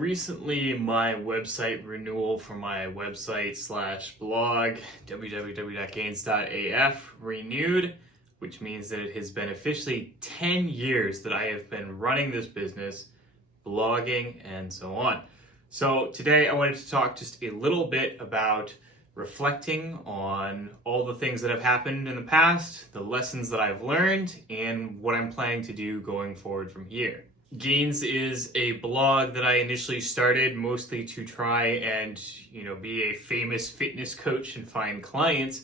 Recently, my website renewal for my website slash blog, www.gains.af, renewed, which means that it has been officially 10 years that I have been running this business, blogging, and so on. So today I wanted to talk just a little bit about reflecting on all the things that have happened in the past, the lessons that I've learned, and what I'm planning to do going forward from here. Gains is a blog that I initially started mostly to try and, be a famous fitness coach and find clients,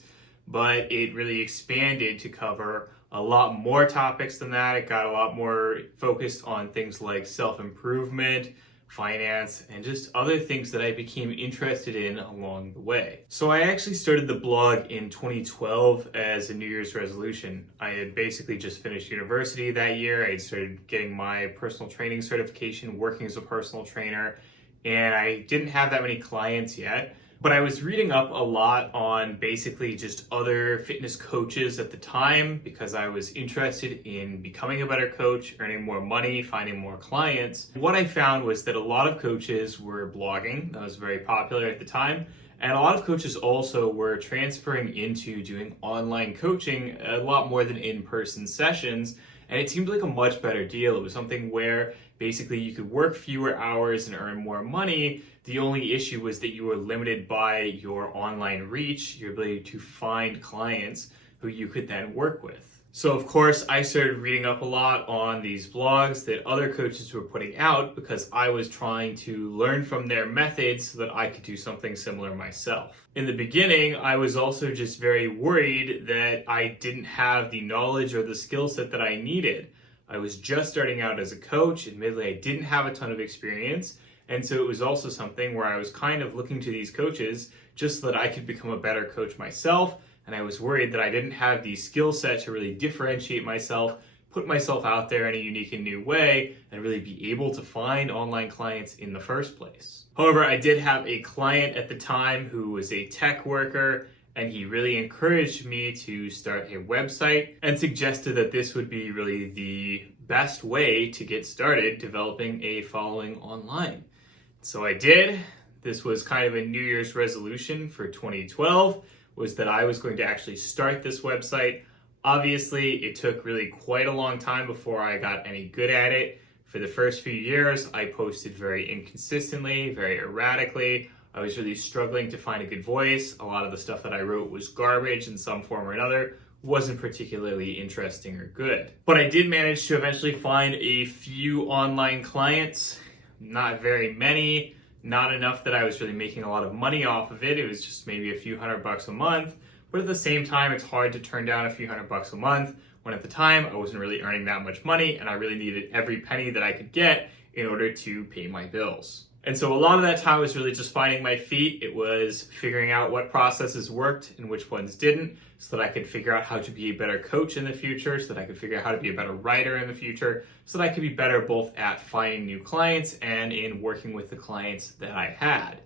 but it really expanded to cover a lot more topics than that. It got a lot more focused on things like self-improvement, finance, and just other things that I became interested in along the way. So I actually started the blog in 2012 as a New Year's resolution. I had basically just finished university that year. I had started getting my personal training certification, working as a personal trainer, and I didn't have that many clients yet. But I was reading up a lot on basically just other fitness coaches at the time because I was interested in becoming a better coach, earning more money, finding more clients. What I found was that a lot of coaches were blogging. That was very popular at the time. And a lot of coaches also were transferring into doing online coaching a lot more than in-person sessions. And it seemed like a much better deal. It was something where basically you could work fewer hours and earn more money. The only issue was that you were limited by your online reach, your ability to find clients who you could then work with. So of course, I started reading up a lot on these blogs that other coaches were putting out because I was trying to learn from their methods so that I could do something similar myself. In the beginning, I was also just very worried that I didn't have the knowledge or the skill set that I needed. I was just starting out as a coach. Admittedly, I didn't have a ton of experience. And so it was also something where I was kind of looking to these coaches just so that I could become a better coach myself. And I was worried that I didn't have the skill set to really differentiate myself, put myself out there in a unique and new way, and really be able to find online clients in the first place. However, I did have a client at the time who was a tech worker, and he really encouraged me to start a website and suggested that this would be really the best way to get started developing a following online. So I did. This was kind of a New Year's resolution for 2012, was that I was going to actually start this website. Obviously, it took really quite a long time before I got any good at it. For the first few years, I posted very inconsistently, very erratically. I was really struggling to find a good voice. A lot of the stuff that I wrote was garbage in some form or another, wasn't particularly interesting or good. But I did manage to eventually find a few online clients, not very many, not enough that I was really making a lot of money off of it. It was just maybe a few $100 a month. But at the same time, it's hard to turn down a few $100 a month when at the time I wasn't really earning that much money and I really needed every penny that I could get in order to pay my bills. And so a lot of that time was really just finding my feet. It was figuring out what processes worked and which ones didn't so that I could figure out how to be a better coach in the future, so that I could figure out how to be a better writer in the future, so that I could be better both at finding new clients and in working with the clients that I had.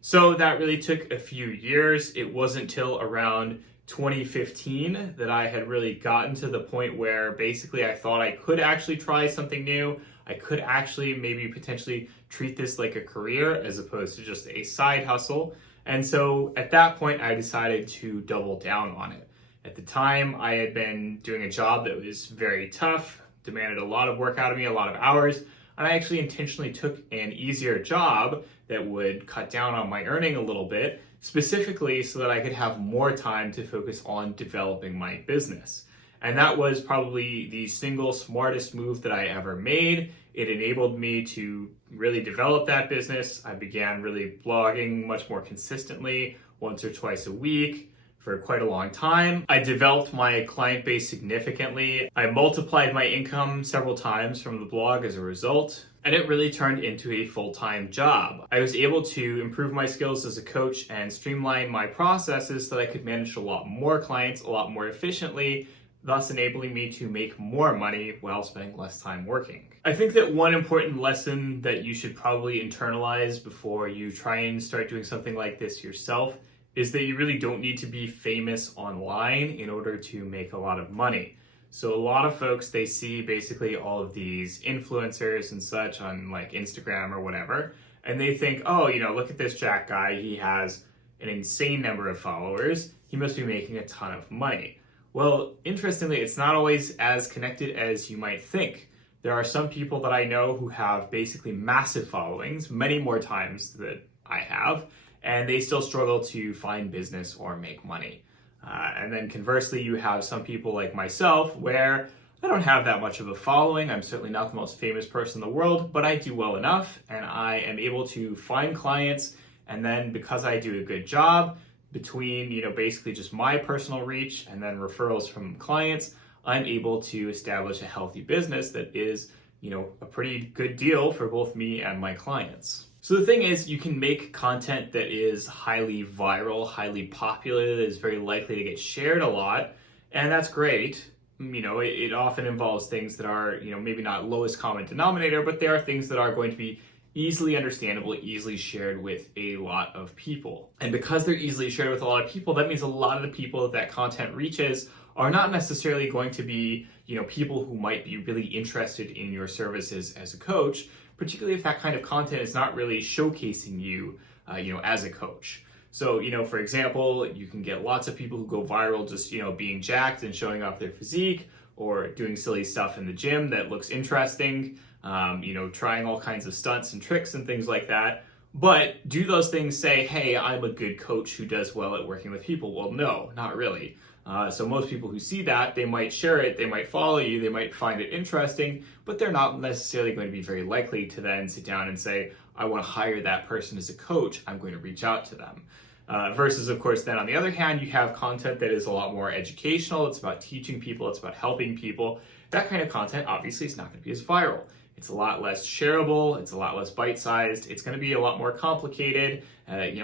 So that really took a few years. It wasn't until around 2015 that I had really gotten to the point where basically I thought I could actually try something new. I could actually maybe potentially treat this like a career as opposed to just a side hustle. And so at that point, I decided to double down on it. At the time, I had been doing a job that was very tough, demanded a lot of work out of me, a lot of hours, and I actually intentionally took an easier job that would cut down on my earning a little bit, specifically so that I could have more time to focus on developing my business. And that was probably the single smartest move that I ever made. It enabled me to really develop that business. I began really blogging much more consistently, once or twice a week for quite a long time. I developed my client base significantly. I multiplied my income several times from the blog as a result, and it really turned into a full-time job. I was able to improve my skills as a coach and streamline my processes so that I could manage a lot more clients a lot more efficiently, thus enabling me to make more money while spending less time working. I think that one important lesson that you should probably internalize before you try and start doing something like this yourself is that you really don't need to be famous online in order to make a lot of money. So a lot of folks, they see basically all of these influencers and such on like Instagram or whatever, and they think, oh, look at this Jack guy. He has an insane number of followers. He must be making a ton of money. Well, interestingly, it's not always as connected as you might think. There are some people that I know who have basically massive followings, many more times than I have, and they still struggle to find business or make money. And then conversely, you have some people like myself where I don't have that much of a following. I'm certainly not the most famous person in the world, but I do well enough and I am able to find clients. And then because I do a good job between, basically just my personal reach and then referrals from clients, I'm able to establish a healthy business that is, a pretty good deal for both me and my clients. So the thing is, you can make content that is highly viral, highly popular, that is very likely to get shared a lot, and that's great. It often involves things that are, maybe not lowest common denominator, but they are things that are going to be easily understandable, easily shared with a lot of people. And because they're easily shared with a lot of people, that means a lot of the people that content reaches are not necessarily going to be, people who might be really interested in your services as a coach, particularly if that kind of content is not really showcasing you, as a coach. So, for example, you can get lots of people who go viral just, being jacked and showing off their physique or doing silly stuff in the gym that looks interesting, trying all kinds of stunts and tricks and things like that. But do those things say, hey, I'm a good coach who does well at working with people? Well, no, not really. So most people who see that, they might share it, they might follow you, they might find it interesting, but they're not necessarily going to be very likely to then sit down and say, I want to hire that person as a coach, I'm going to reach out to them. Versus, of course, then on the other hand, you have content that is a lot more educational, it's about teaching people, it's about helping people. That kind of content obviously is not going to be as viral. It's a lot less shareable, it's a lot less bite-sized, it's going to be a lot more complicated,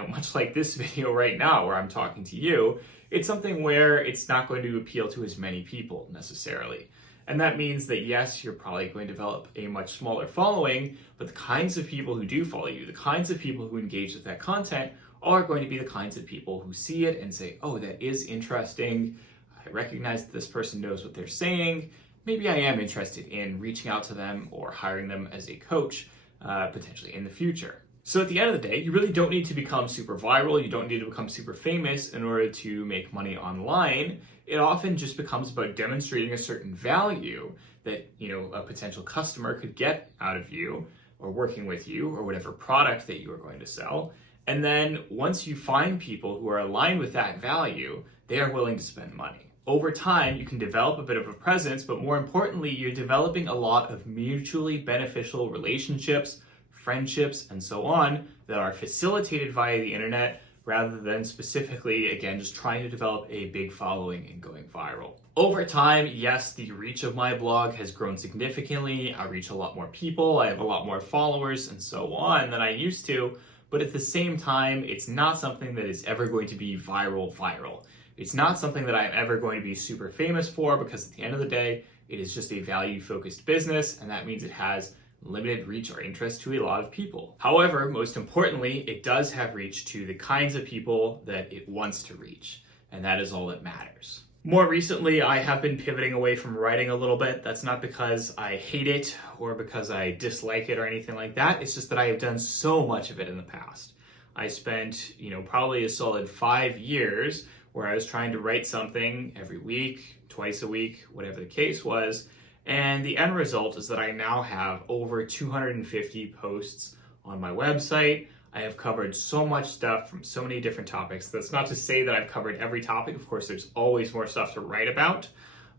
much like this video right now where I'm talking to you. It's something where it's not going to appeal to as many people necessarily. And that means that yes, you're probably going to develop a much smaller following, but the kinds of people who do follow you, the kinds of people who engage with that content are going to be the kinds of people who see it and say, oh, that is interesting. I recognize that this person knows what they're saying. Maybe I am interested in reaching out to them or hiring them as a coach, potentially in the future. So at the end of the day, you really don't need to become super viral. You don't need to become super famous in order to make money online. It often just becomes about demonstrating a certain value that, a potential customer could get out of you or working with you or whatever product that you are going to sell. And then once you find people who are aligned with that value, they are willing to spend money. Over time, you can develop a bit of a presence, but more importantly, you're developing a lot of mutually beneficial relationships, friendships, and so on that are facilitated via the internet rather than specifically, again, just trying to develop a big following and going viral. Over time, yes, the reach of my blog has grown significantly. I reach a lot more people, I have a lot more followers and so on than I used to, but at the same time, it's not something that is ever going to be viral. It's not something that I'm ever going to be super famous for because at the end of the day, it is just a value-focused business, and that means it has limited reach or interest to a lot of people. However, most importantly, it does have reach to the kinds of people that it wants to reach, and that is all that matters. More recently, I have been pivoting away from writing a little bit. That's not because I hate it or because I dislike it or anything like that. It's just that I have done so much of it in the past. I spent, probably a solid 5 years where I was trying to write something every week, twice a week, whatever the case was. And the end result is that I now have over 250 posts on my website. I have covered so much stuff from so many different topics. That's not to say that I've covered every topic. Of course, there's always more stuff to write about.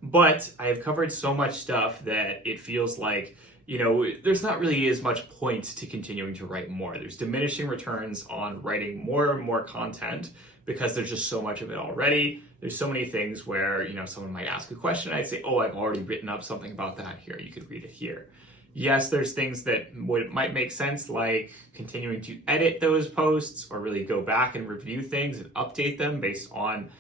But I have covered so much stuff that it feels like, there's not really as much point to continuing to write more. There's diminishing returns on writing more and more content because there's just so much of it already. There's so many things where, someone might ask a question, I'd say, oh, I've already written up something about that here. You could read it here. Yes, there's things that might make sense, like continuing to edit those posts or really go back and review things and update them based on,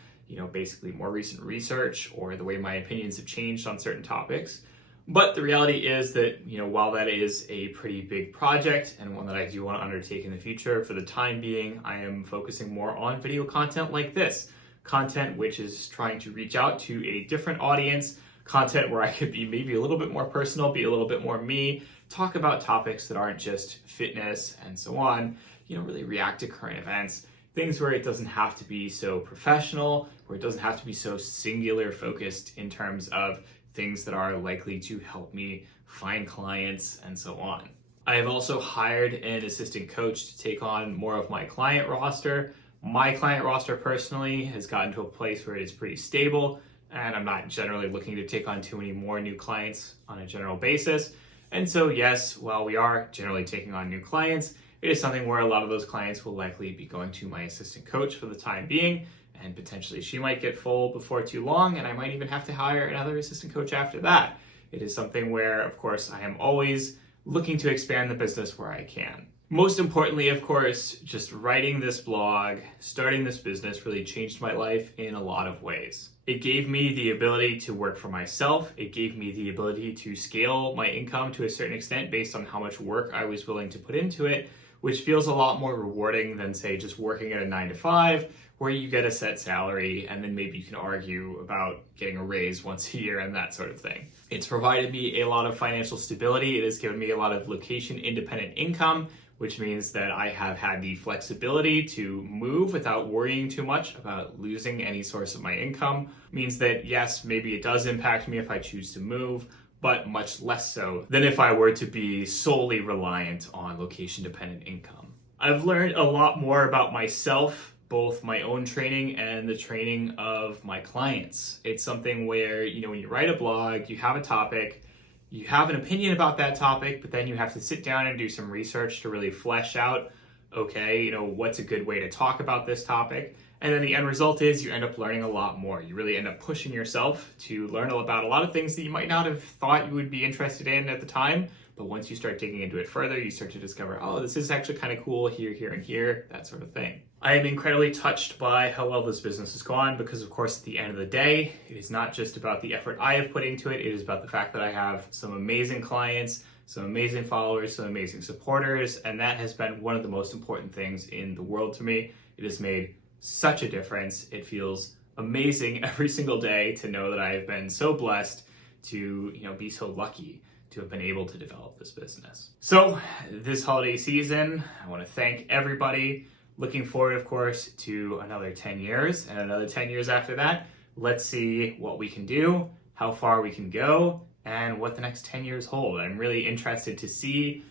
basically more recent research or the way my opinions have changed on certain topics. But the reality is that, while that is a pretty big project and one that I do want to undertake in the future, for the time being, I am focusing more on video content like this. Content which is trying to reach out to a different audience, content where I could be maybe a little bit more personal, be a little bit more me, talk about topics that aren't just fitness and so on, really react to current events, things where it doesn't have to be so professional, where it doesn't have to be so singular focused in terms of things that are likely to help me find clients and so on. I have also hired an assistant coach to take on more of my client roster. My client roster personally has gotten to a place where it is pretty stable, and I'm not generally looking to take on too many more new clients on a general basis. And so yes, while we are generally taking on new clients, it is something where a lot of those clients will likely be going to my assistant coach for the time being, and potentially she might get full before too long, and I might even have to hire another assistant coach after that. It is something where, of course, I am always looking to expand the business where I can. Most importantly, of course, just writing this blog, starting this business really changed my life in a lot of ways. It gave me the ability to work for myself. It gave me the ability to scale my income to a certain extent based on how much work I was willing to put into it, which feels a lot more rewarding than, say, just working at a 9-to-5, where you get a set salary and then maybe you can argue about getting a raise once a year and that sort of thing. It's provided me a lot of financial stability. It has given me a lot of location-independent income, which means that I have had the flexibility to move without worrying too much about losing any source of my income. It means that, yes, maybe it does impact me if I choose to move, but much less so than if I were to be solely reliant on location-dependent income. I've learned a lot more about myself, both my own training and the training of my clients. It's something where, when you write a blog, you have a topic, you have an opinion about that topic, but then you have to sit down and do some research to really flesh out, okay, what's a good way to talk about this topic? And then the end result is you end up learning a lot more. You really end up pushing yourself to learn about a lot of things that you might not have thought you would be interested in at the time. But once you start digging into it further, you start to discover, oh, this is actually kind of cool here, here, and here, that sort of thing. I am incredibly touched by how well this business has gone because, of course, at the end of the day, it is not just about the effort I have put into it. It is about the fact that I have some amazing clients, some amazing followers, some amazing supporters, and that has been one of the most important things in the world to me. It has made such a difference. It feels amazing every single day to know that I have been so blessed to, be so lucky to have been able to develop this business. So this holiday season, I want to thank everybody. Looking forward, of course, to another 10 years and another 10 years after that. Let's see what we can do, how far we can go, and what the next 10 years hold. I'm really interested to see,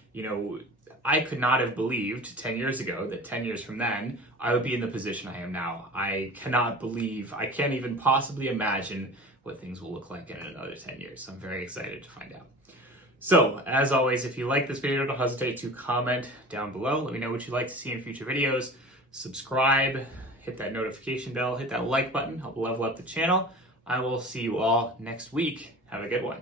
I could not have believed 10 years ago that 10 years from then, I would be in the position I am now. I can't even possibly imagine what things will look like in another 10 years. So I'm very excited to find out. So, as always, if you like this video, don't hesitate to comment down below. Let me know what you'd like to see in future videos. Subscribe, hit that notification bell, hit that like button, help level up the channel. I will see you all next week. Have a good one.